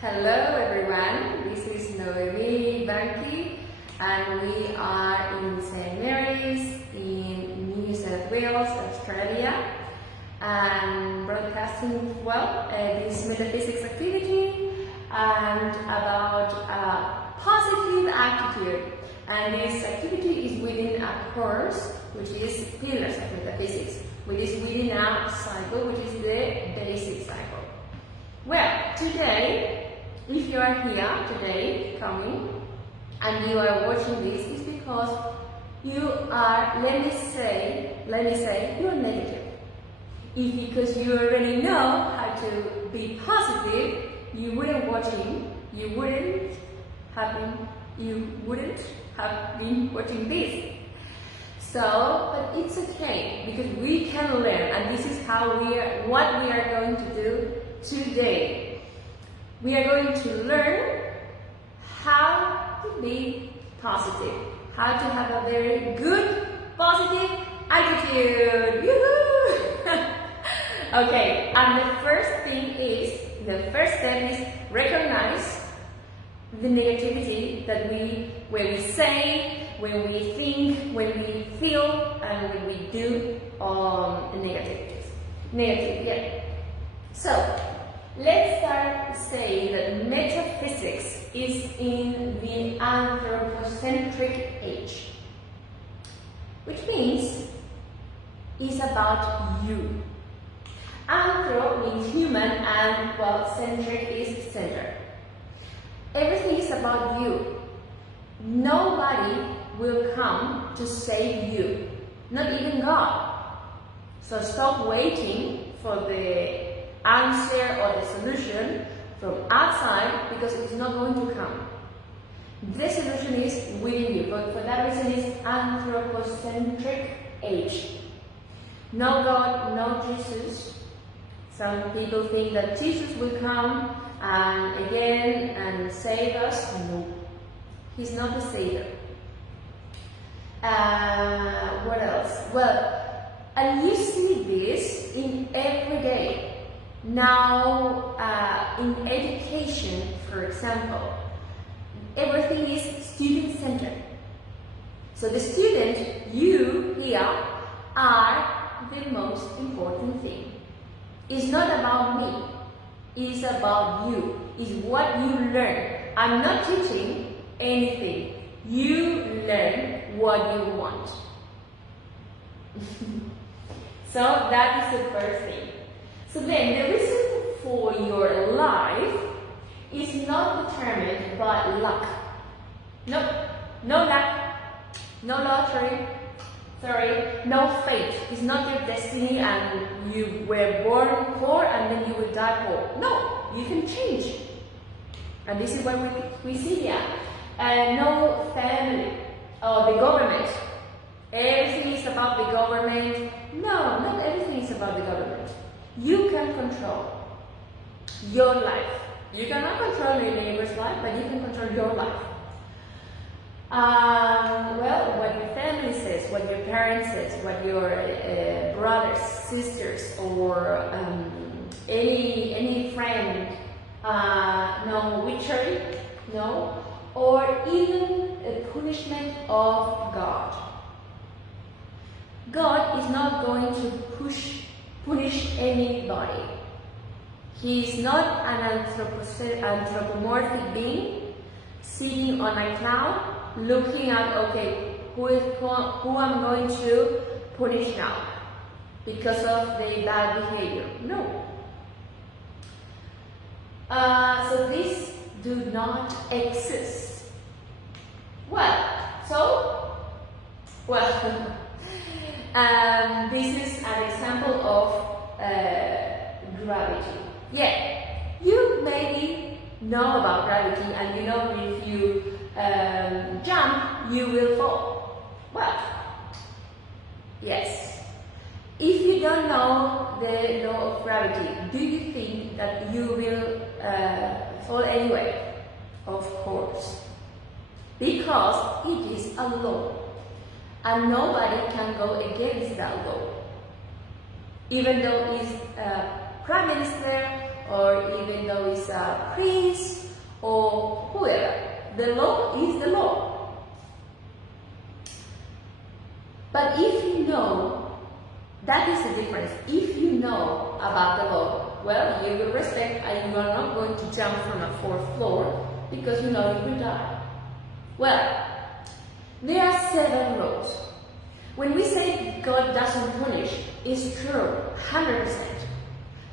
Hello everyone, this is Noemi Banchi and we are in St. Mary's in New South Wales, Australia, and broadcasting this metaphysics activity and about positive attitude. And this activity is within a course which is Pillars of Metaphysics, which is within a cycle which is the basic cycle. Well, today, if you are here today coming and you are watching this, is because you are, let me say, you are negative. If because you already know how to be positive, you wouldn't watching, you wouldn't have been watching this. So, but it's okay because we can learn, and this is what we are going to do today. We are going to learn how to be positive, how to have a very good, positive attitude. Yoo-hoo! Okay, and the first step is recognize the negativity that when we say, when we think, when we feel, and when we do negative, yeah. So, let's start saying that metaphysics is in the anthropocentric age, which means it's about you. Anthro means human and centric is center. Everything is about you. Nobody will come to save you, not even God. So stop waiting for the answer or the solution from outside, because it's not going to come. The solution is within you, but for that reason it's anthropocentric age. No God, no Jesus. Some people think that Jesus will come and again and save us. No, he's not the savior. What else? Well, and you see this in every day. Now, in education, for example, everything is student-centered. So the student, you here, are the most important thing. It's not about me. It's about you. It's what you learn. I'm not teaching anything. You learn what you want. So that is the first thing. So then, the reason for your life is not determined by luck. No luck, no lottery, no fate. It's not your destiny and you were born poor and then you will die poor. No, you can change. And this is what we see here. No family or the government. Everything is about the government. No, not everything is about the government. You can control your life. You cannot control your neighbor's life, but you can control your life. What your family says, what your parents says, what your brothers, sisters, or any friend, no witchery, no, or even a punishment of God. God is not going to punish anybody. He is not an anthropomorphic being sitting on a cloud looking at, okay, who I'm going to punish now because of the bad behavior. No. So this do not exist. This is an example of gravity. Yeah, you maybe know about gravity and you know if you jump, you will fall. Well, yes. If you don't know the law of gravity, do you think that you will fall anyway? Of course. Because it is a law. And nobody can go against that law. Even though it's Prime Minister or even though it's a priest or whoever. The law is the law. But if you know, that is the difference. If you know about the law, well, you will respect and you are not going to jump from a fourth floor because you know you will die. Well, there are 7 laws. When we say God doesn't punish, it's true, 100%.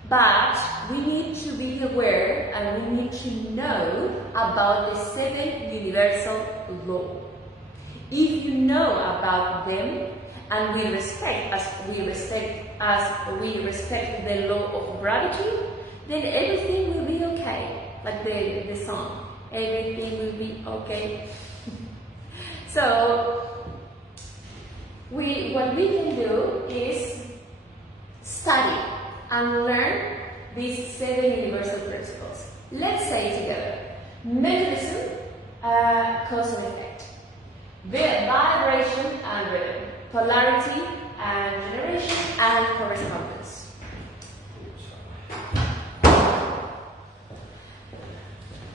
But we need to be aware and we need to know about the 7 universal laws. If you know about them and we respect the law of gravity, then everything will be okay. Like the song, everything will be okay. So what we can do is study and learn these 7 universal principles. Let's say together: mentalism, cause and effect, vibration and rhythm, polarity and generation, and correspondence.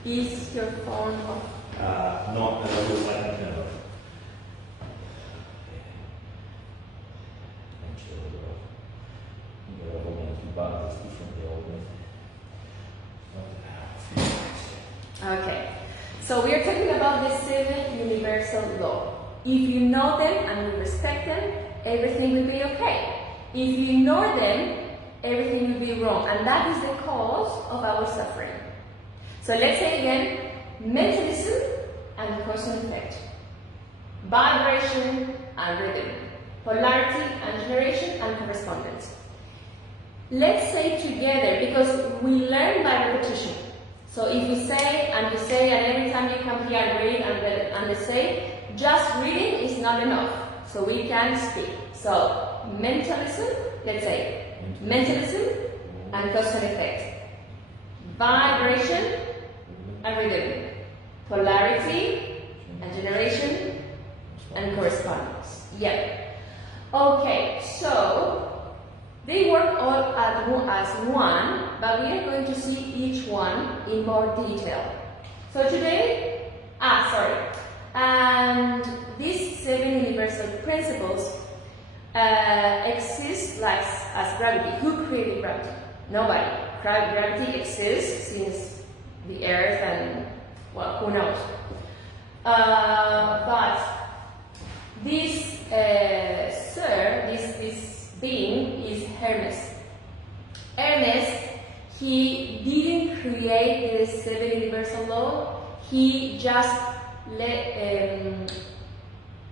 Is your phone off? No, I was like that. Okay, so we are talking about the 7 universal laws. If you know them and you respect them, everything will be okay. If you ignore them, everything will be wrong, and that is the cause of our suffering. So let's say again: mentalism and cause and effect, vibration and rhythm, polarity and generation, and correspondence. Let's say together, because we learn by repetition. So if you say, and every time you come here and read and they say, just reading is not enough. So we can speak. So mentalism, let's say, mentalism and cause and effect, vibration and rhythm, polarity and generation, and correspondence. Yeah. Okay, so they work all as one, but we are going to see each one in more detail. So today, and these 7 universal principles exist like as gravity. Who created gravity? Nobody. Gravity exists since the earth and, well, who knows. But this this being is Hermes. Hermes, he didn't create the 7 universal law. He just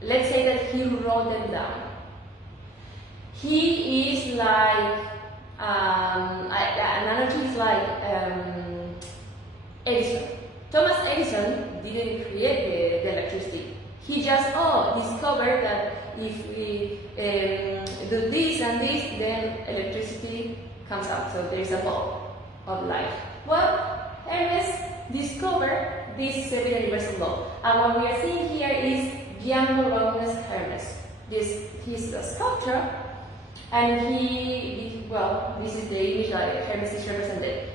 let's say that he wrote them down. He is like analogy is like Edison. Thomas Edison didn't create the electricity. He just discovered that if we do this and this, then electricity comes out. So there is a bulb of light. Well, Hermes discovered this 7 universal law, and what we are seeing here is Gianni Romulus Hermes. He's a sculptor, and this is the image that Hermes is represented.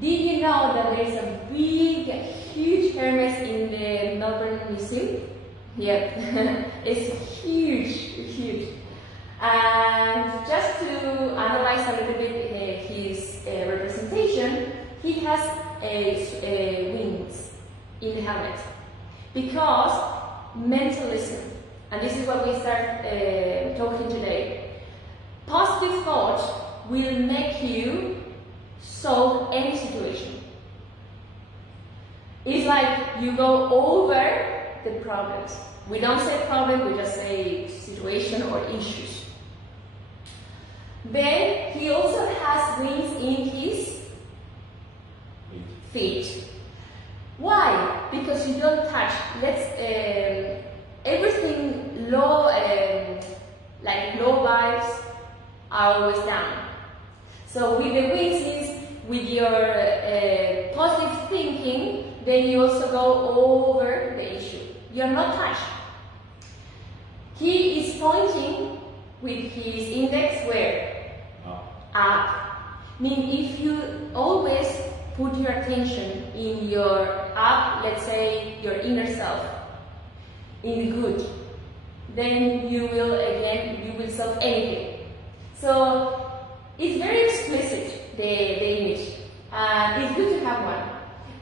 Did you know that there is a big, huge Hermes in the Melbourne Museum? Yeah, it's huge. And just to analyze a little bit his representation, he has wings in the helmet. Because mentalism, and this is what we start talking today, positive thought will make you solve any situation. It's like you go over the problems. We don't say problem, we just say situation or issues. Then he also has wings in his feet. Why? Because you don't touch. Everything low, like low vibes, are always down. So with the wings, with your positive thinking, then you also go over the issue. You're not touched. He is pointing with his index where? Up. I mean, if you always put your attention in your up, let's say your inner self, in the good, then you will solve anything. So it's very explicit, the image. It's good to have one.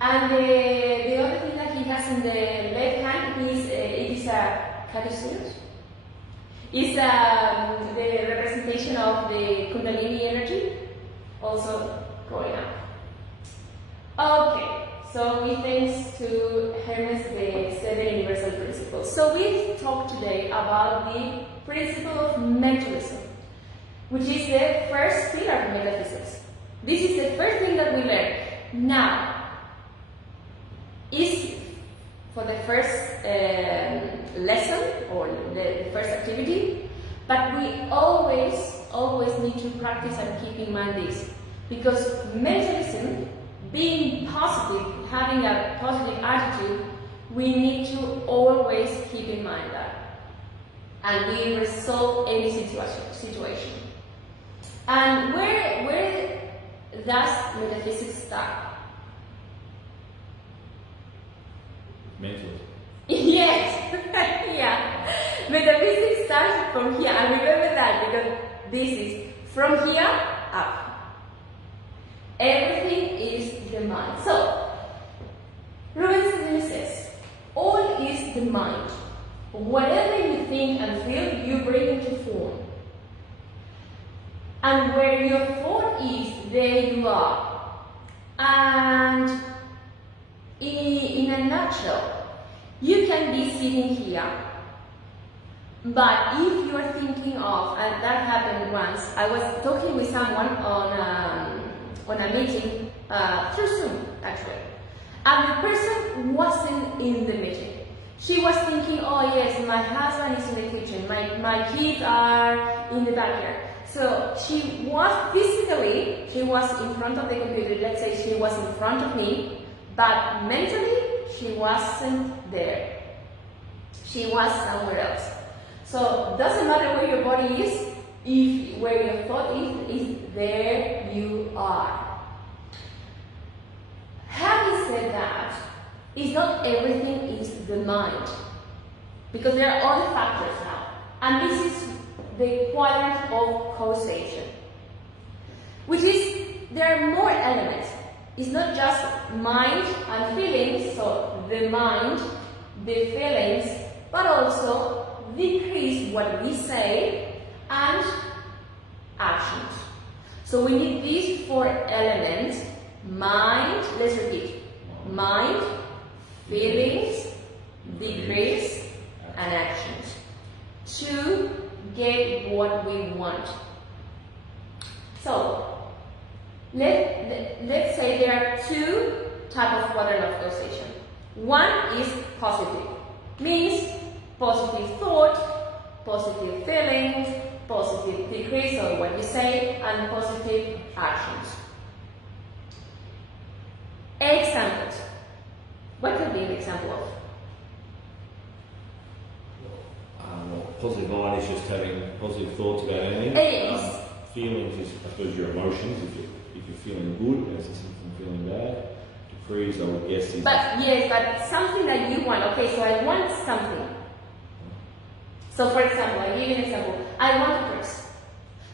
And the other thing that he has in the left hand is it is a caduceus. It's the representation of the Kundalini energy, also going up. Okay, so we thanks to Hermes the 7 universal principles. So we talked today about the principle of mentalism, which is the first pillar of metaphysics. This is the first thing that we learn. Now, is for the first lesson or the first activity, but we always need to practice and keep in mind this, because mentalism, being positive, having a positive attitude, we need to always keep in mind that, and we resolve any situation. And where does metaphysics start? Mentally. Yes, yeah. Metaphysics starts from here, and remember that because this is from here up. Everything is the mind. So, Rubens says, all is the mind. Whatever you think and feel, you bring into form. And where your thought is, there you are. And in a nutshell, you can be sitting here, but if you are thinking of, and that happened once, I was talking with someone on a meeting through Zoom, actually, and the person wasn't in the meeting. She was thinking, oh yes, my husband is in the kitchen, my kids are in the backyard. So she was physically, she was in front of the computer, let's say she was in front of me, but mentally, she wasn't there. She was somewhere else. So, doesn't matter where your body is, if where your thought is there you are. Having said that, it's not everything is the mind. Because there are other factors now. And this is the quadrant of causation. Which is, there are more elements. It's not just mind and feelings, so the mind, the feelings, but also decrease what we say and actions. So we need these 4 elements: mind, let's repeat, mind, feelings, decrease, and actions, to get what we want. So, let's say there are 2 types of quadrant of causation. One is positive, means positive thought, positive feelings, positive decrease or what you say, and positive actions. Examples. What could be an example of? Positive mind is just having positive thoughts about anything. Yes. Feelings is, I suppose, your emotions. If you're feeling good, as opposed to feeling bad. Decrease, I would guess, is. But yes, but something that you want. Okay, so I want something. So, for example, I give you an example. I want a dress.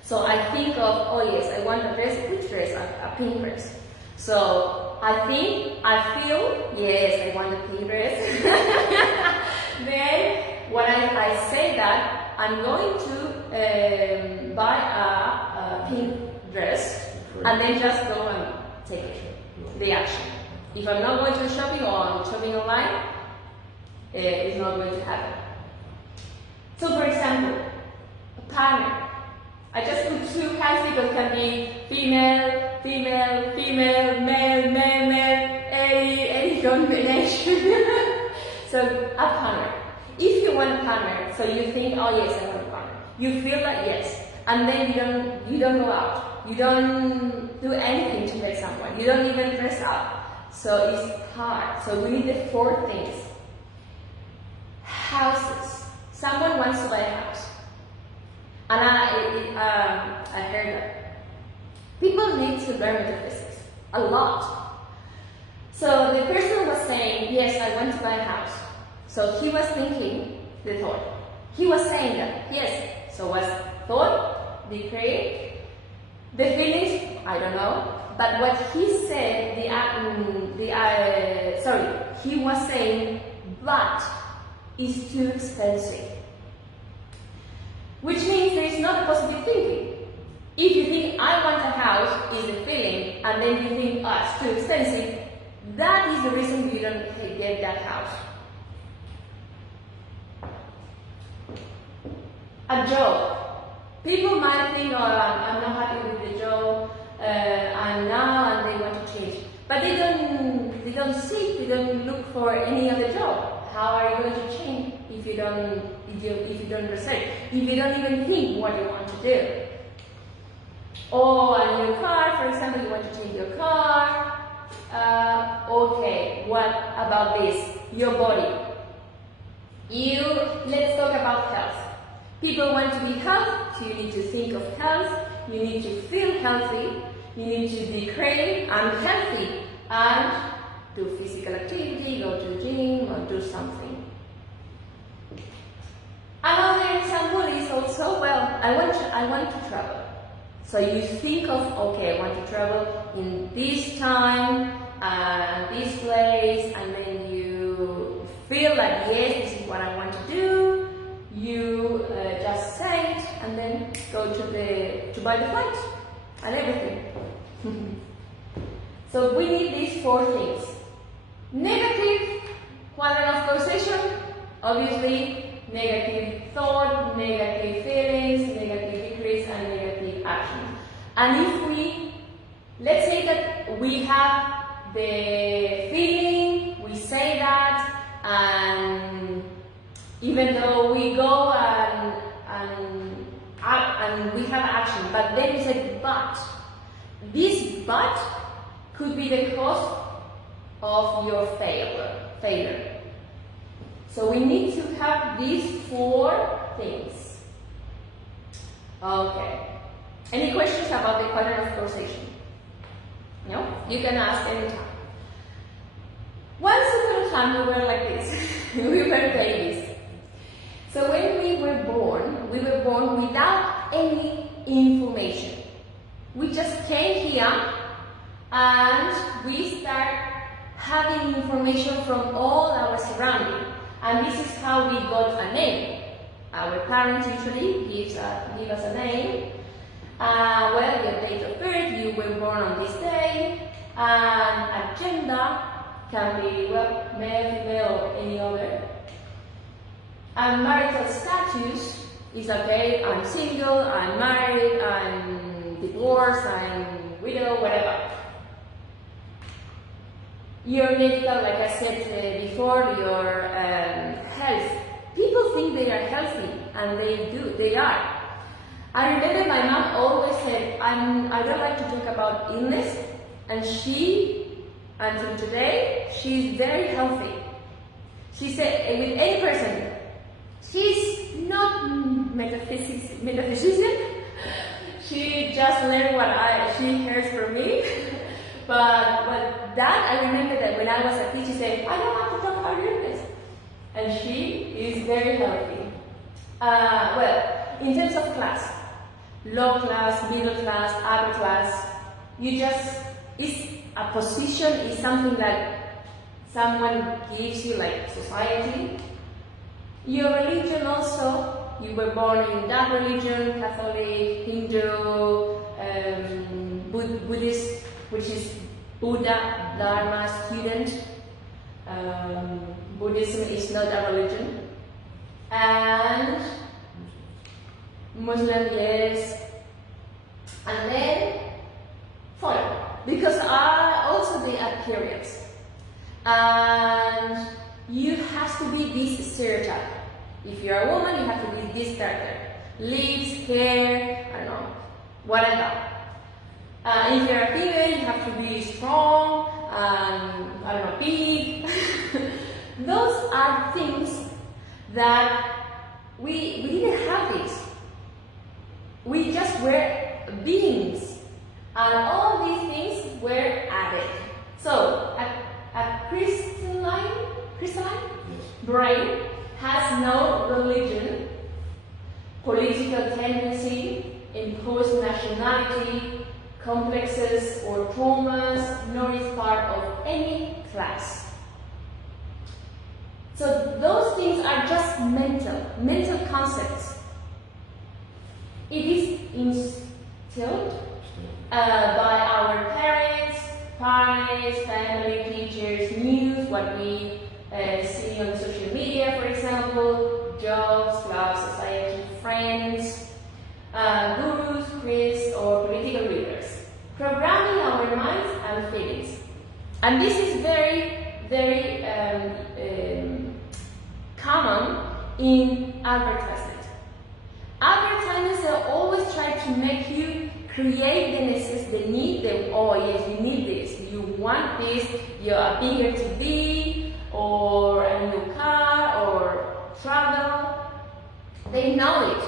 So I think of, oh yes, I want a dress. Which dress? A pink dress. So I feel, yes, I want a pink dress. Then when I say that, I'm going to buy a pink dress and then just go and take the action. If I'm not going to shopping or I'm shopping online, it's not going to happen. So for example, a partner. I just put 2 kinds because it can be female, female, female, male, male, male, any combination. So a partner. If you want a partner, so you think, oh yes, I want a partner. You feel like yes, and then you don't go out. You don't do anything to make someone. You don't even dress up. So it's hard. So we need the 4 things. Houses. Someone wants to buy a house. And I heard that. People need to learn metaphysics a lot. So the person was saying, yes, I want to buy a house. So he was thinking the thought. He was saying that, yes. So was thought, decree, the feelings, I don't know. But what he said, he was saying, but it's too expensive. Which means there is not a positive thinking. If you think, I want a house, is a feeling, and then you think, oh, it's too expensive, that is the reason you don't get that house. A job. People might think, oh, I'm not happy with the job, and now, and they want to change. But they don't look for any other job. How are you going to change if you don't research? If you don't even think what you want to do? Or a new car, for example, you want to change your car. Okay, what about this? Your body. Let's talk about health. People want to be healthy, you need to think of health, you need to feel healthy, you need to be craving, I'm healthy, and do physical activity, go to the gym, or do something. Another example is also, well, I want to travel. So you think of, okay, I want to travel in this time, this place, and then you feel that, yes, this is what I want to do. You just say it, and then go to buy the flight and everything. So we need these 4 things. Negative quadrant of causation, obviously negative thought, negative feelings, negative decrees, and negative action. And if let's say that we have the feeling, we say that, and even though we go and we have action, but then we say but. This but could be the cause of your failure. So we need to have these 4 things. Okay. Any questions about the quadrant of causation? No? You can ask anytime. Once upon a time we were like this. We were babies. So when we were born without any information. We just came here and we start having information from all our surroundings. And this is how we got a name. Our parents usually give us a name. Well, your date of birth, you were born on this day. And a gender can be, well, male, female, or any other. And marital status is okay, I'm single, I'm married, I'm divorced, I'm widow, whatever. Your medical, like I said before, your health. People think they are healthy, and they are. I remember my mom always said, I don't like to talk about illness, and she, until today, she's very healthy. She said, with any person, she's not metaphysician. She just learned what she hears from me. But that, I remember that when I was a kid, she said, I don't want to talk about illness. And she is very healthy. Well, in terms of class, low class, middle class, upper class, it's a position, is something that someone gives you, like society. Your religion also, you were born in that religion, Catholic, Hindu, Buddhist, which is Buddha, Dharma, student. Buddhism is not a religion. And Muslim, yes. And then foreign, because also the appearance. And you have to be this stereotype. If you're a woman, you have to be this character. Lips, hair, I don't know, whatever. If you're a female, you have to be strong, I don't know, big. Those are things that we didn't have this. We just were beings. And all these things were added. So, a crystalline brain has no religion, political tendency, imposed nationality, complexes or traumas, nor is part of any class. So those things are just mental concepts. It is instilled by our parents, family, teachers, news, what we see on social media, for example, jobs, clubs, society, friends, gurus, priests, or political leaders, programming our minds and feelings. And this is very, very common in advertisement. Advertisements are always trying to make you create the necessity, the need, oh yes, you need this, you want this, you're a bigger TV, or a new car, or travel. They know it.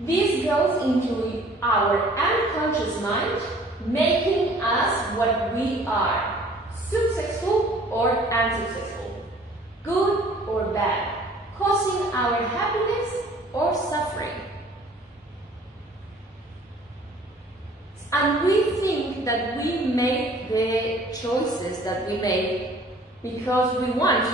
This goes into our unconscious mind, making us what we are, successful or unsuccessful, good or bad, causing our happiness or suffering. And we think that we make the choices that we make because we want.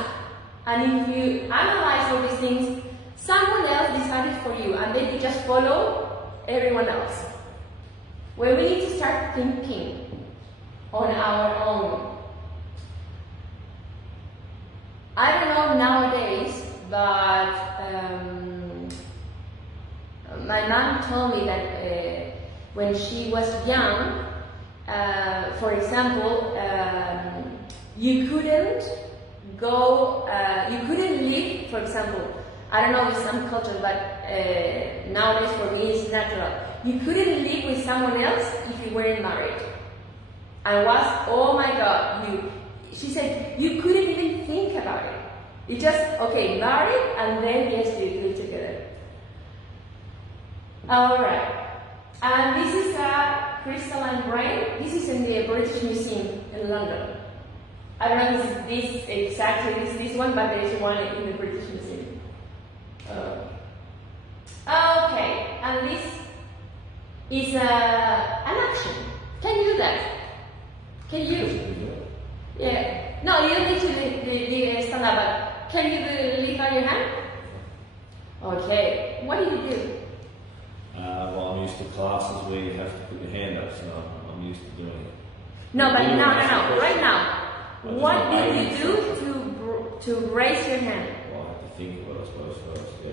And if you analyze all these things, someone else decided for you, and then you just follow everyone else. Where we need to start thinking on our own. I don't know nowadays, but my mom told me that when she was young, for example, you couldn't live, for example, I don't know in some cultures, but nowadays for me it's natural. You couldn't live with someone else if you weren't married. I was, oh my God, she said, you couldn't even think about it. You just, okay, married, and then yes, you live together. Alright. And this is a crystalline brain. This is in the British Museum in London. I don't know if this exactly this one, but there is one in the British Museum. Okay, and this is an action. Can you do that? Can you? Yeah. No, you don't need to stand up, but can you lift up your hand? Okay. What do you do? Well, I'm used to classes where you have to put your hand up, so I'm used to doing it. No, but no. Right now, what do you do to raise your hand? Well, I have to think about it, I suppose, first, yeah.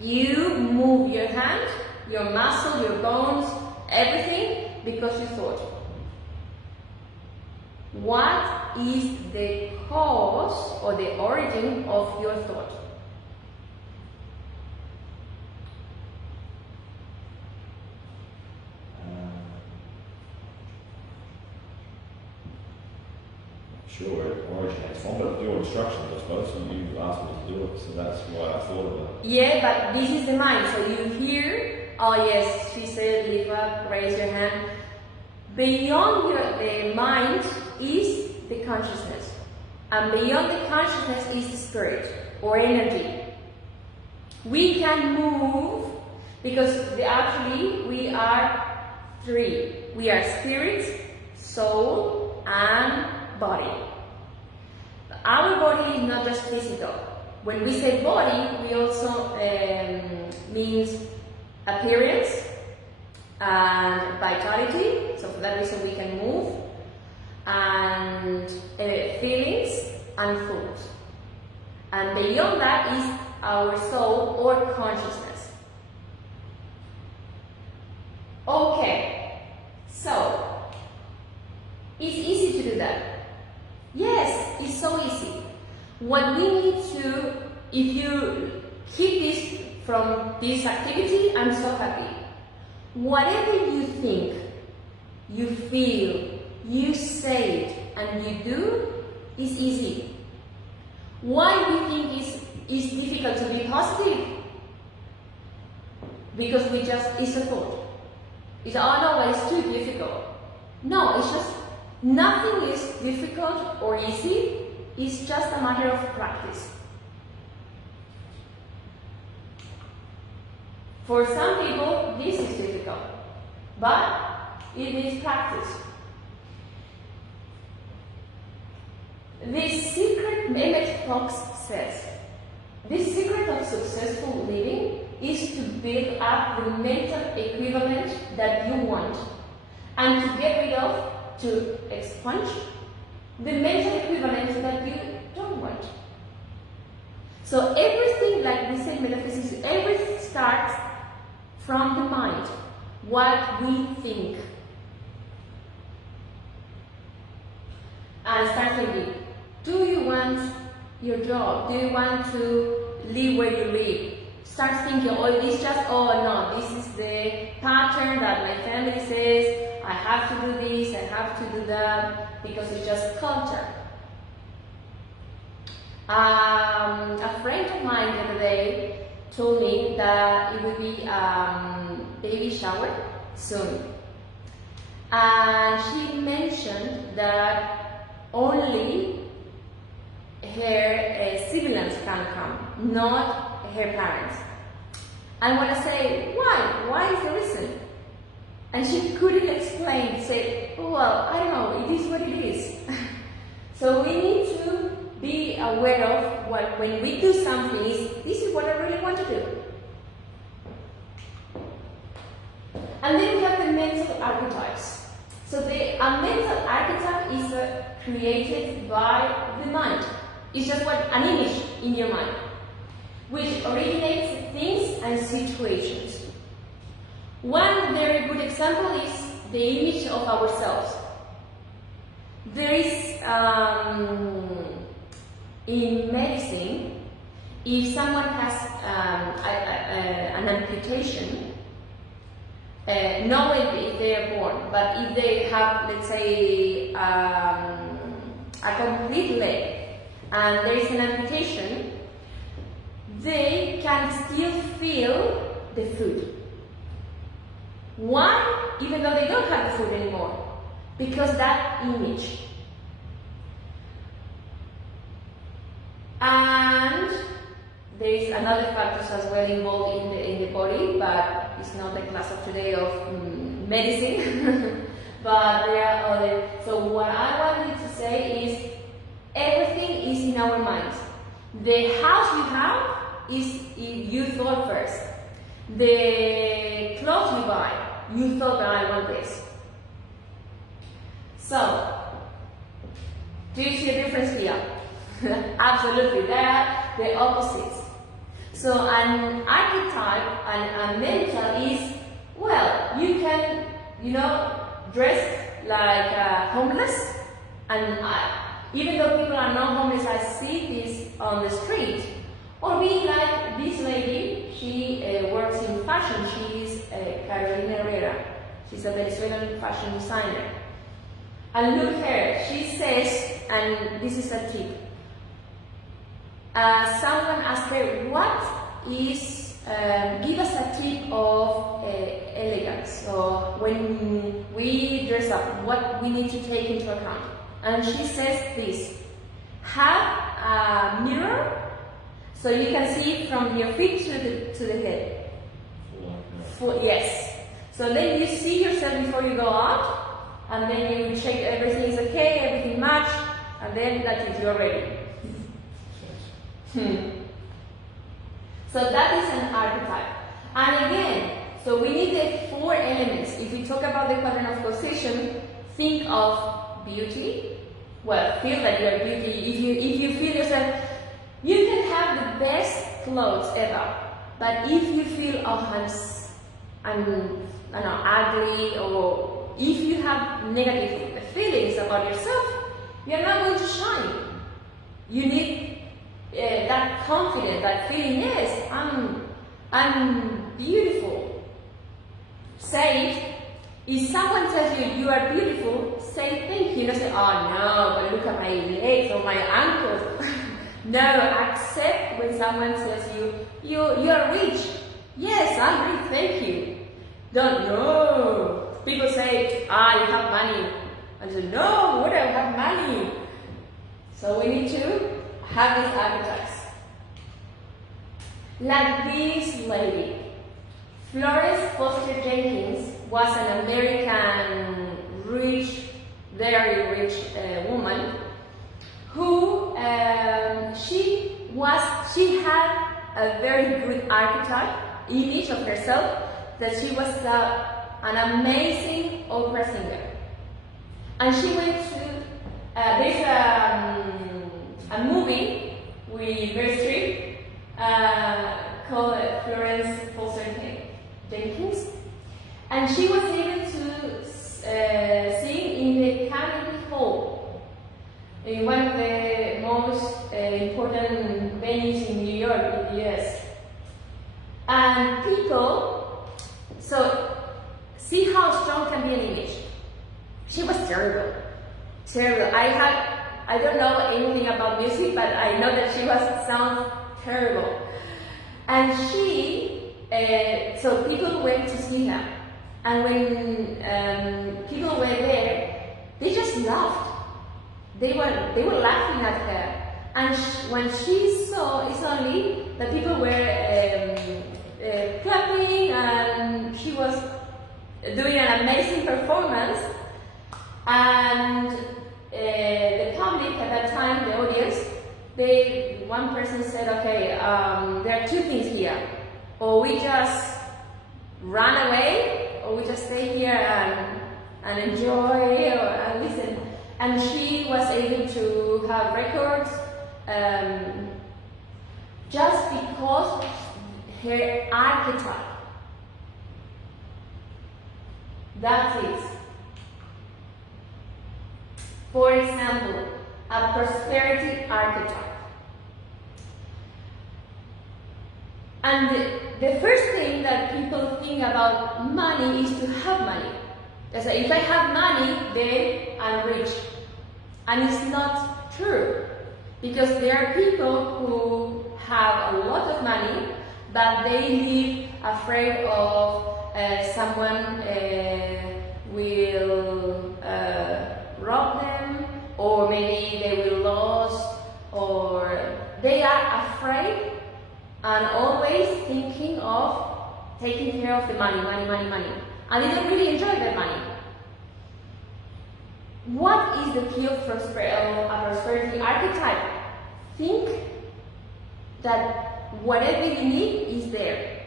You move your hand, your muscle, your bones, everything, because you thought. What is the cause or the origin of your thought? Sure, where it originates from, but your instructions, I suppose, and you asked me to do it, so that's why I thought of it. Yeah, but this is the mind, so you hear, oh yes, she said, lift up, raise your hand. Beyond the mind is the consciousness, and beyond the consciousness is the spirit, or energy. We can move, because actually we are three. We are spirit, soul, and body. Our body is not just physical. When we say body, we also means appearance and vitality, so for that reason we can move, and feelings and thoughts. And beyond that is our soul or consciousness. Okay, so it's easy to do that. Yes, it's so easy. What we need to, if you keep this from this activity, I'm so happy. Whatever you think, you feel, you say it, and you do, is easy. Why we think it's difficult to be positive? Because it's a thought. It's, oh no, but it's too difficult. No, it's just, nothing is difficult or easy. It's just a matter of practice. For some people, this is difficult, but it needs practice. The secret, Mehmet Fox says, the secret of successful living is to build up the mental equivalent that you want and to get rid of, to expunge, the mental equivalent that you don't want. So everything, like we say in metaphysics, everything starts from the mind, what we think. And start thinking, do you want your job? Do you want to live where you live? Start thinking, oh, this just, oh no, this is the pattern that my family says, I have to do this, I have to do that, because it's just culture. A friend of mine the other day told me that it would be baby shower soon. And she mentioned that only her siblings can come, not her parents. And when I say, why? Why is the reason? And she couldn't explain, said, oh, well, I don't know, it is what it is. So we need to be aware of what, when we do something, this is what I really want to do. And then we have the mental archetypes. So a mental archetype is created by the mind. It's just what an image in your mind, which originates things and situations. One very good example is the image of ourselves. There is, in medicine, if someone has an amputation, not if they are born, but if they have, let's say, a complete leg, and there is an amputation, they can still feel the food. Why? Even though they don't have the food anymore. Because that image. And there is another factors as well involved in the body, but it's not the class of today of medicine. But there are other. So what I wanted to say is everything is in our minds. The house you have is you thought first. The clothes you buy, you thought that I want this. So, do you see a difference here? Absolutely, they are the opposites. So an archetype and a mental is, well, you can, dress like homeless, and even though people are not homeless, I see this on the street. Or be like this lady, she works in fashion, she is Carolina Herrera. She's a Venezuelan fashion designer. And look here, she says, and this is a tip. Someone asked her, what is, give us a tip of elegance. So when we dress up, what we need to take into account. And she says this, have a mirror, so you can see it from your feet to the head. Yes. So then you see yourself before you go out, and then you check everything is okay, everything matched, and then that's it, you're ready. So that is an archetype. And again, so we need the 4 elements. If we talk about the pattern of position, think of beauty. Well, feel that you are beauty. If you feel yourself, you can have the best clothes ever, but if you feel, oh, I'm ugly, or if you have negative feelings about yourself, you're not going to shine. You need that confidence, that feeling, yes, I'm beautiful. Say it. If someone tells you you are beautiful, say thank you. Don't say, oh no, but look at my legs or my ankles. No, accept when someone says you are rich. Yes, I'm rich, thank you. don't know. People say, you have money. I say, no, what do I have money? So we need to have these archetypes. Like this lady. Florence Foster Jenkins was an American very rich woman who she had a very good archetype, image of herself, that she was an amazing opera singer. And she went to, there's a movie with Meryl Streep called Florence Foster Jenkins, and she was able to sing in the Carnegie Hall, in one of the most important venues in New York, in the US. And people, so see how strong can be an image. She was terrible, terrible. I don't know anything about music, but I know that she sounds terrible. And so people went to see her. And when people were there, they just laughed. They were laughing at her. And when she saw, it's only that people were clapping, and she was doing an amazing performance. And the public at that time, the audience, one person said, okay, there are two things here. Or we just run away, or we just stay here and enjoy and listen. And she was able to have records just because her archetype. That's it. For example, a prosperity archetype. And the first thing that people think about money is to have money. They say, if I have money, then I'm rich. And it's not true. Because there are people who have a lot of money, but they live afraid of someone will rob them, or maybe they will lose, or they are afraid and always thinking of taking care of the money. And they don't really enjoy their money. What is the key of a prosperity archetype? Think that whatever you need is there.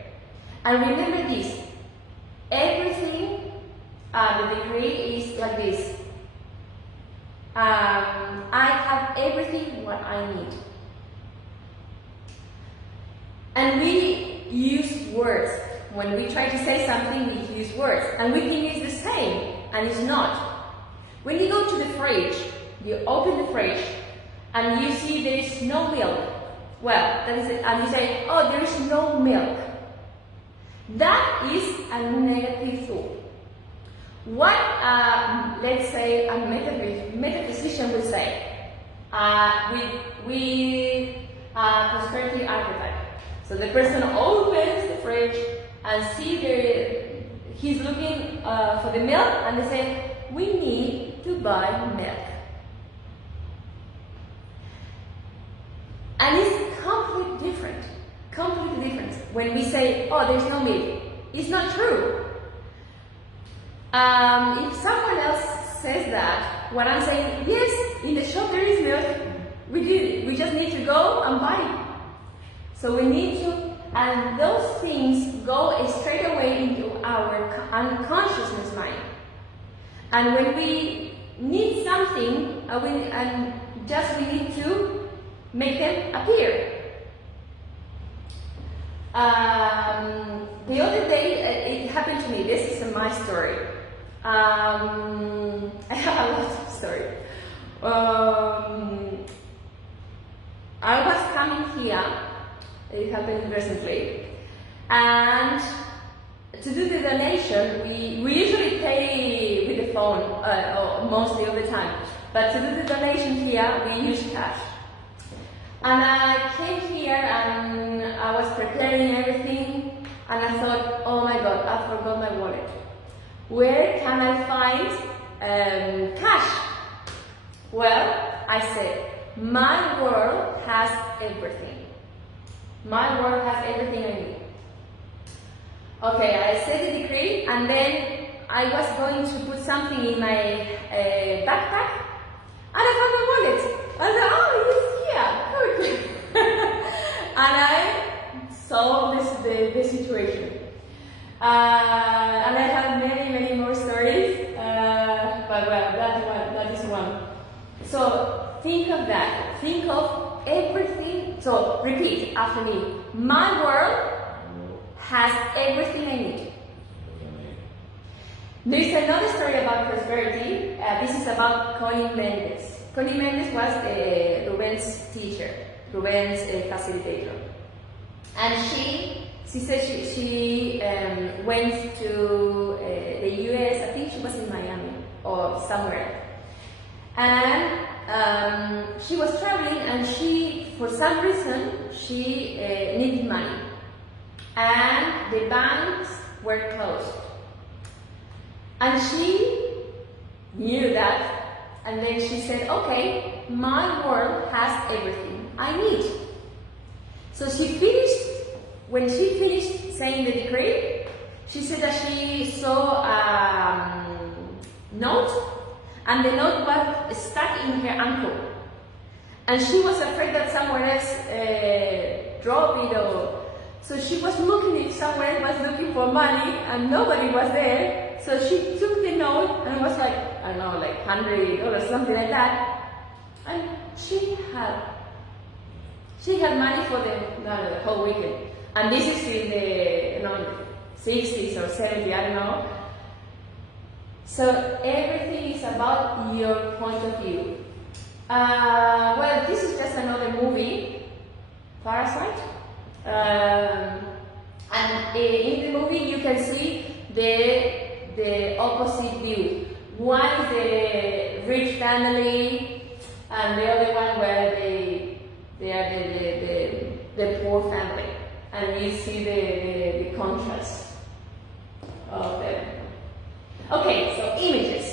And remember this, everything, the degree is like this. I have everything what I need. And we use words. When we try to say something, we use words. And we think it's the same, and it's not. When you go to the fridge, you open the fridge, and you see there is no milk. Well, that is it. And you say, oh, there is no milk. That is a negative thought. What, let's say, a metaphysician would say with prosperity archetype. So the person opens the fridge and he's looking for the milk, and they say, we need to buy milk. And it's completely different. When we say, oh, there's no milk, it's not true. If someone else says that, what I'm saying, yes, in the shop there is milk, we just need to go and buy it. So we need to, and those things go straight away into our unconsciousness mind. And when we need something, we need to make them appear. The other day, it happened to me. This is my story. I have a lot of stories. I was coming here. It happened recently, and to do the donation, we usually pay with the phone, mostly all the time. But to do the donation here, we use cash. And I came here and I was preparing everything, And I thought, oh my God, I forgot my wallet. Where can I find cash? Well, I said, my world has everything. My world has everything I need. Okay, I said the decree, and then I was going to put something in my backpack, and I found my wallet. I was like, oh, it's here, good. And I solved the situation. And I have many more stories, but well, that is one. So think of that. Think of everything. So repeat after me. My world has everything I need. There is another story about prosperity. This is about Connie Mendes. Connie Mendes was Ruben's teacher, Ruben's facilitator. And she said she went to the US, I think she was in Miami or somewhere. And she was traveling, and she, for some reason, she needed money. And the banks were closed. And she knew that, and then she said, okay, my world has everything I need. So she finished, when she finished saying the decree, she said that she saw a note, and the note was stuck in her ankle. And she was afraid that someone else dropped it, or so she was looking if someone was looking for money, and nobody was there. So she took the note, and it was like, I don't know, like $100 or something like that. And she had money for the whole weekend. And this is in the 60s or 70s, I don't know. So everything is about your point of view. Well, this is just another movie, Parasite. And in the movie you can see the opposite view. One is the rich family, and the other one where they are the poor family, and you see the contrast of them. Okay, so images.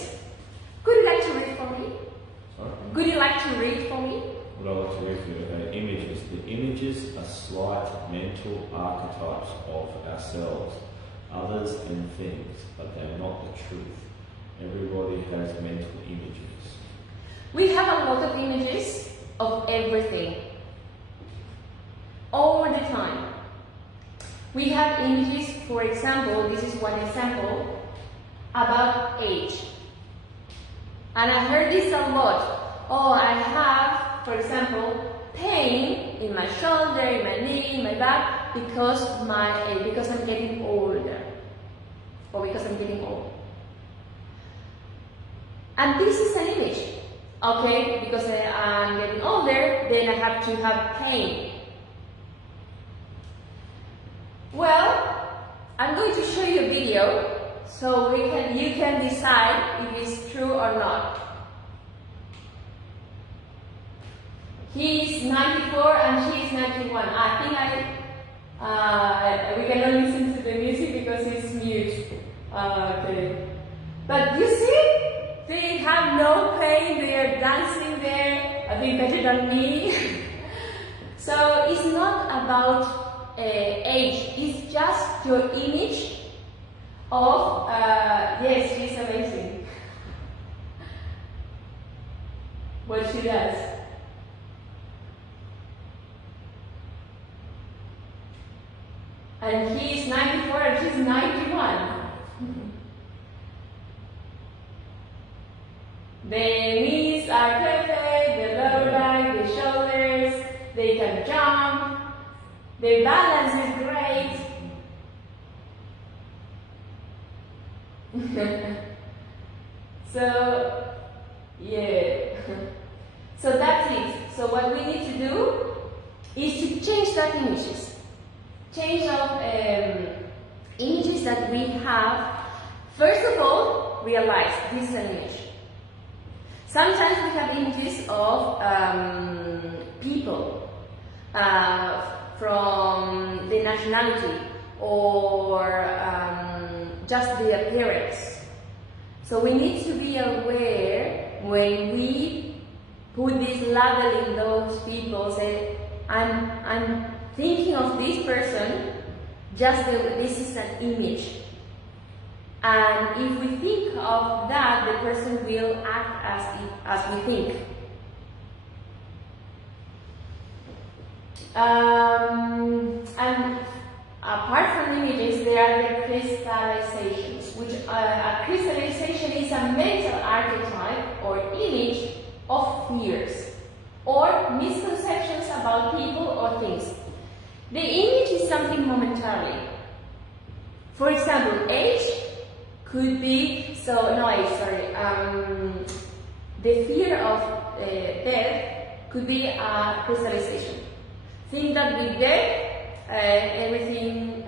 Could you like to read for me? Sorry? Could you like to read for me? What I like to read for you about images. The images are slight mental archetypes of ourselves, others and things, but they're not the truth. Everybody has mental images. We have a lot of images of everything, all the time. We have images, for example, this is one example, about age. And I heard this a lot. Oh, I have, for example, pain in my shoulder, in my knee, in my back, because I'm getting older, or because I'm getting old. And this is an image, okay? Because I'm getting older, then I have to have pain. Well, I'm going to show you a video, so you can decide if it's true or not. He's 94 and she is 91. I think we cannot listen to the music because it's mute. Okay. But you see, they have no pain, they are dancing there, I think better than me. So it's not about age, it's just your image of, yes, she's amazing. What she does. And he is 94 and she's 91. The knees are perfect, the lower back, the shoulders, they can jump, their balance is great. So, yeah. So that's it. So what we need to do is to change that images. Change of images that we have. First of all, realize this is an image. Sometimes we have images of people from the nationality, or just the appearance. So we need to be aware when we put this label in those people, say, I'm thinking of this person, just this is an image. And if we think of that, the person will act as we think. And apart from images, there are the crystallizations, which a crystallization is a mental archetype or image of fears or misconceptions about people or things. The image is something momentarily. For example, age could be, the fear of death could be a crystallization. Think that with death, everything,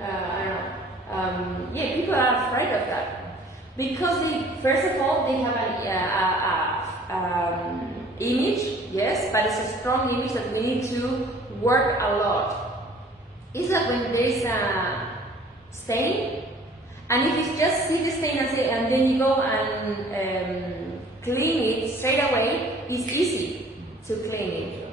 people are afraid of that. Because first of all, they have an image, yes, but it's a strong image that we need to work a lot. It's like when there's a stain, and if you just see the stain and then you go and clean it straight away, it's easy to clean it.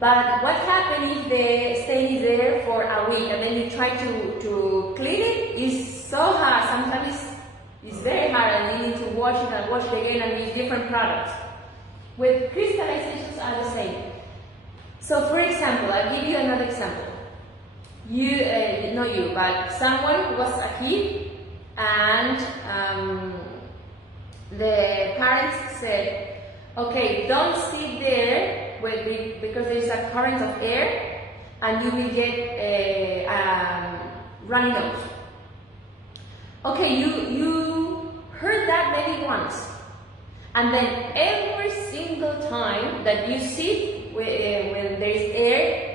But what happens if the stain is there for a week and then you try to clean it? It's so hard. Sometimes it's very hard and you need to wash it and wash it again and use different products. With crystallizations are the same. So for example, I'll give you another example. But someone was a kid and the parents said, okay, don't sit there because there is a current of air and you will get runny nose. Okay, you heard that maybe once, and then every single time that you sit when there is air,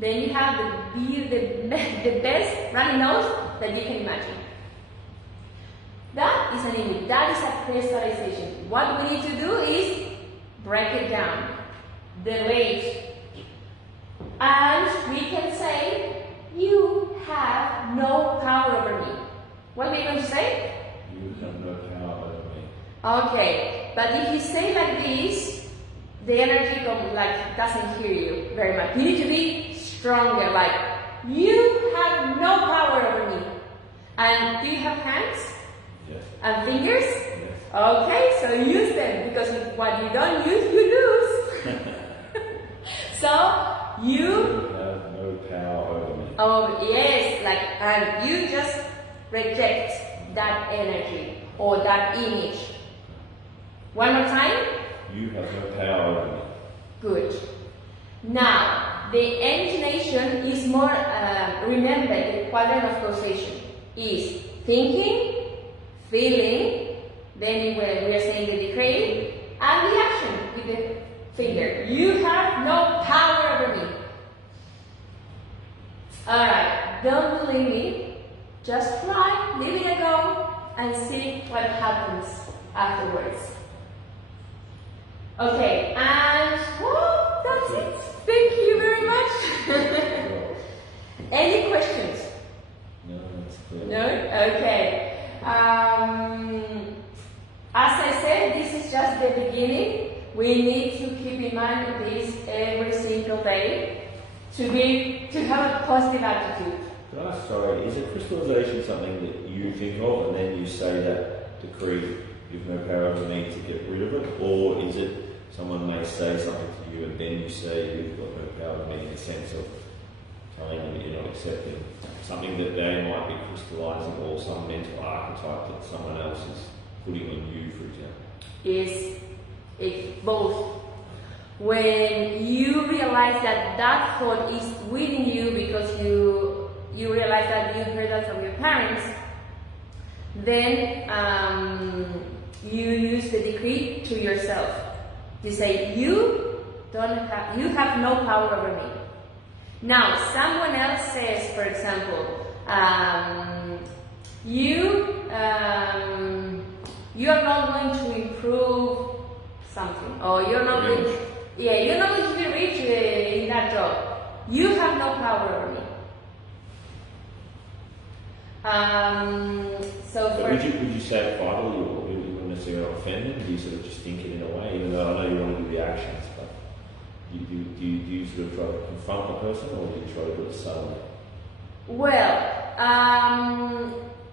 then you have the best runny nose that you can imagine. That is an image, that is a crystallization. What we need to do is break it down, delete it. And we can say, you have no power over me. What are we going to say? You have no power over me. Okay, but if you say like this, the energy doesn't hear you very much. You need to be stronger, like, you have no power over me. And do you have hands? Yes. And fingers? Yes. Okay, so use them, because what you don't use, you lose. So, you have no power over me. Oh, yes, and you just reject that energy or that image. One more time. You have no power over me. Good. Now, the intonation is more, remember, the quadrant of causation is thinking, feeling, then we are saying the decree, and the action with the finger. You have no power over me. Alright, don't believe me. Just try, leave it a go, and see what happens afterwards. Okay, and that's it. Thank you very much. Any questions? No, that's clear. No? Okay. As I said, this is just the beginning. We need to keep in mind this every single day to have a positive attitude. Sorry, is a crystallization something that you think of and then you say that decree, you've no power over me, to get rid of it? Or is it someone may say something to you and then you say you've got no power over me, in the sense of telling them that you're not accepting something that they might be crystallizing, or some mental archetype that someone else is putting on you, for example? It's both. When you realize that that thought is within you because you realize that you heard that from your parents, then you use the decree to yourself. You say, you have no power over me. Now, someone else says, for example, you are not going to improve something, or you're not going to be rich in that job. You have no power over me. So But for would you say it privately, or you wouldn't necessarily offend them? Do you sort of just think it in a way, even though I know you want to do the actions, but do you sort of try to confront the person, or do you try to do it subtly? well,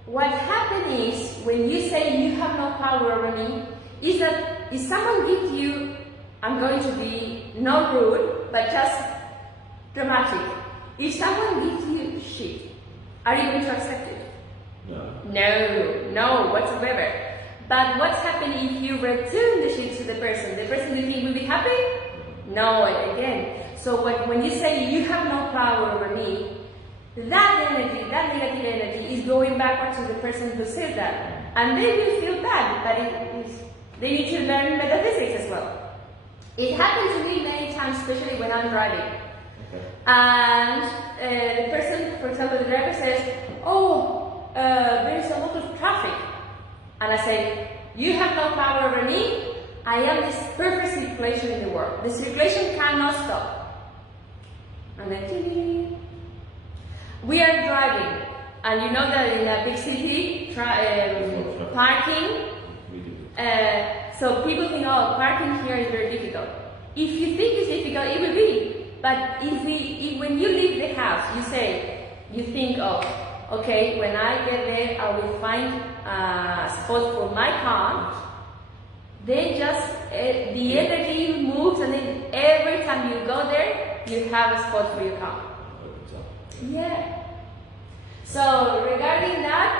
what happens is when you say you have no power over me, is that if someone gives you, I'm going to be not rude, but just dramatic. If someone gives you shit, are you going to accept it? No. No, whatsoever. But what's happening if you return the shit to the person? The person you think will be happy? No, again. So when you say you have no power over me, that energy, that negative energy is going backward to the person who says that. And they will feel bad, but they need to learn metaphysics as well. It happened to me many times, especially when I'm driving. Okay. And the person, for example, the driver says, oh, there's a lot of traffic. And I say, you have no power over me. I am this perfect circulation in the world. The circulation cannot stop. And then, we are driving. And you know that in a big city, parking, so people think, oh, parking here is very difficult. If you think it's difficult, it will be. But when you leave the house, you think of, okay, when I get there, I will find a spot for my car. Then just the energy moves, and then every time you go there, you have a spot for your car. Yeah. So regarding that,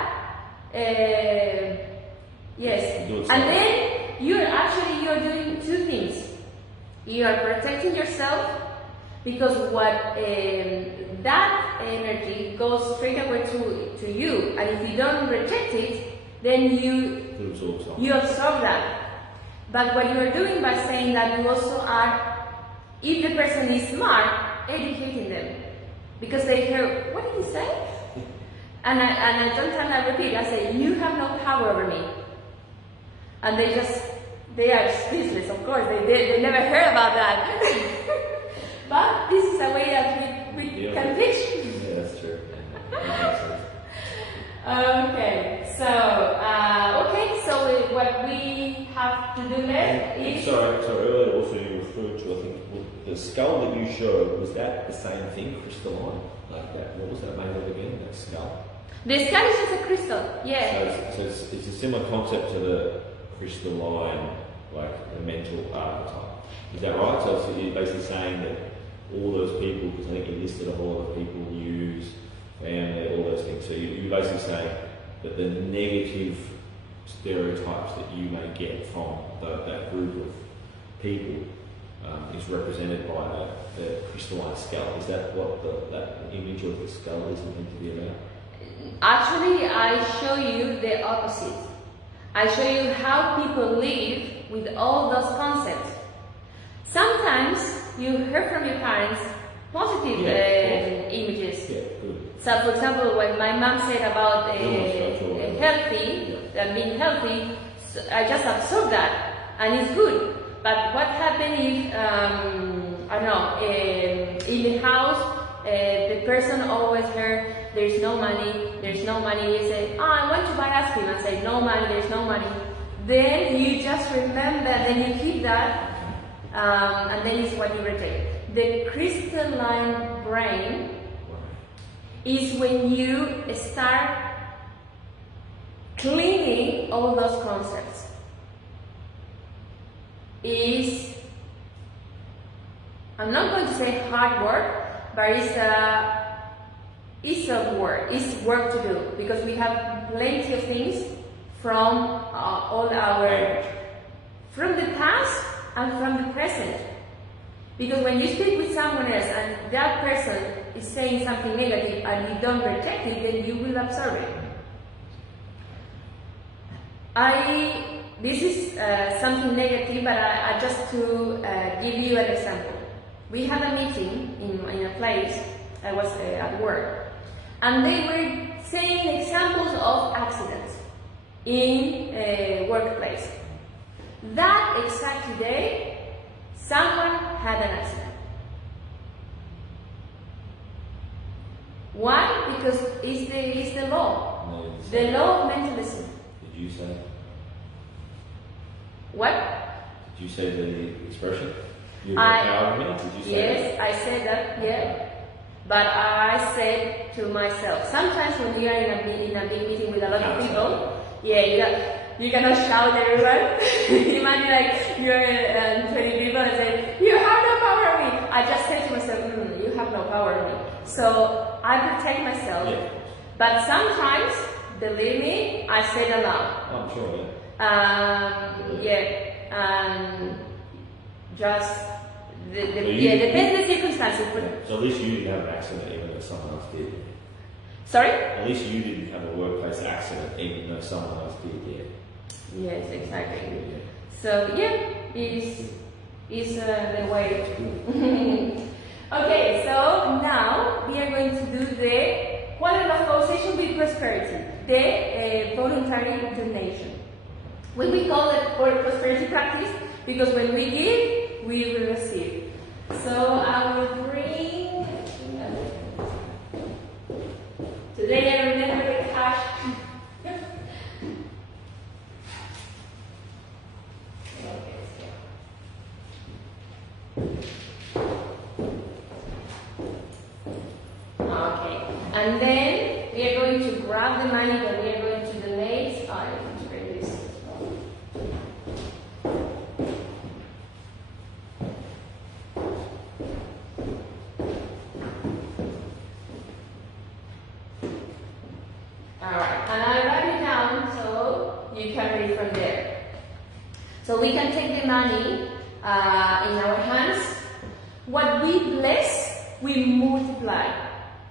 yes, and then you're doing two things. You are protecting yourself, because that energy goes straight away to you, and if you don't reject it, then you absorb that. But what you are doing by saying that, you also are, if the person is smart, educating them, because they hear, what did he say? And sometimes I repeat, I say, you have no power over me. And they are speechless, of course, they never heard about that. But this is a way that we can teach. Yeah, that's true. Okay, so what we have to do next is... So earlier also you referred to, I think, the skull that you showed, was that the same thing, crystalline? Like that, what was that made of again, that skull? The skull is just a crystal, yeah. So it's a similar concept to the crystalline, like the mental archetype. Is that right? So you're basically saying that all those people, because I think you listed a whole lot of people, news, family, all those things. So you're basically saying that the negative stereotypes that you may get from that group of people is represented by the crystalline skull. Is that what that image of the skull is meant to be about? Actually, I show you the opposite. I show you how people live with all those concepts. Sometimes you hear from your parents positive images. Yeah, good. So, for example, when my mom said about being healthy, so I just absorb that, and it's good. But what happens if, I don't know, in the house, the person always heard, there's no money. You say, I want to buy ice cream, and say, no money, there's no money. Then you just remember, then you keep that, and then it's what you reject. The crystalline brain is when you start cleaning all those concepts. I'm not going to say hard work, but it's work to do, because we have plenty of things from from the past and from the present. Because when you speak with someone else and that person is saying something negative and you don't reject it, then you will absorb it. This is something negative, but I just to give you an example. We had a meeting in a place. I was at work, and they were saying examples of accidents in a workplace. That exact day, someone had an accident. Why? Because it's the law. The law of mentalism. Did you say? What? Did you say the expression? You I- empowered me? Did you say Yes, I said that, yeah. But I said to myself, sometimes when we are in a big meeting with a lot of people, you cannot shout at everyone. Imagine like you're 20 people and say, you have no power on me. I just said to myself, you have no power on me. So I protect myself. Yeah. But sometimes, believe me, I say it aloud. Oh, I'm sure, Just depends the circumstances. But So at least you didn't have an accident even though someone else did. sorry? At least you didn't have a workplace accident even though someone else did, yeah. Yes, exactly. Yeah. So is the way. Okay, so now we are going to do the quadrant of causation with prosperity, the voluntary donation. When we call it prosperity practice, because when we give, we will receive. So I will bring. Today I remember the cash. Okay, and then we are going to grab the money that we are going to donate. I'm going to bring this. Alright, and I write it down so you can read from there. So we can take the money in our hands. What we bless, we multiply.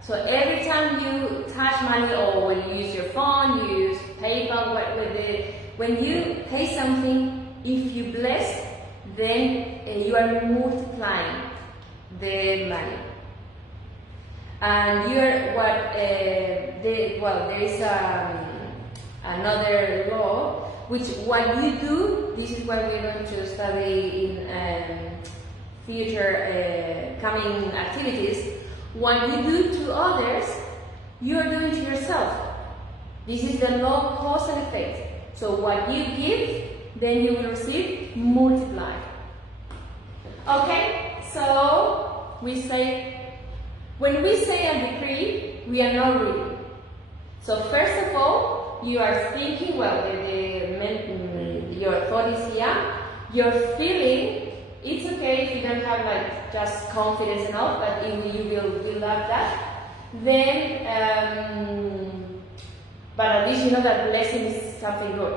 So every time you touch money or when you use your phone, you use PayPal, when you pay something, if you bless, then you are multiplying the money. And you're there is another law, which what you do, this is what we're going to study in future coming activities. What you do to others, you are doing to yourself. This is the law of cause and effect. So what you give, then you will receive multiplied. Okay, so we say, when we say a decree, we are not reading. So first of all, you are thinking, your thought is here. Your feeling, it's okay if you don't have like just confidence enough, but you will build up that. Then, but at least you know that blessing is something good.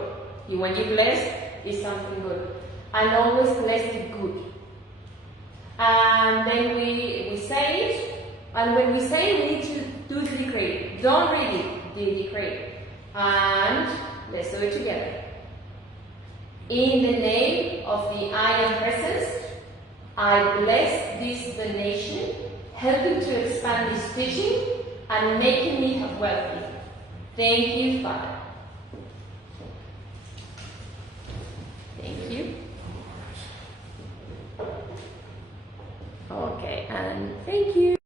When you bless, it's something good. And always bless the good. And then we say it, and when we say it, we need to do the decree. Don't read it, the decree. And let's do it together. In the name of the I Am Presence, I bless this donation, helping to expand this teaching and making me wealthy. Thank you, Father.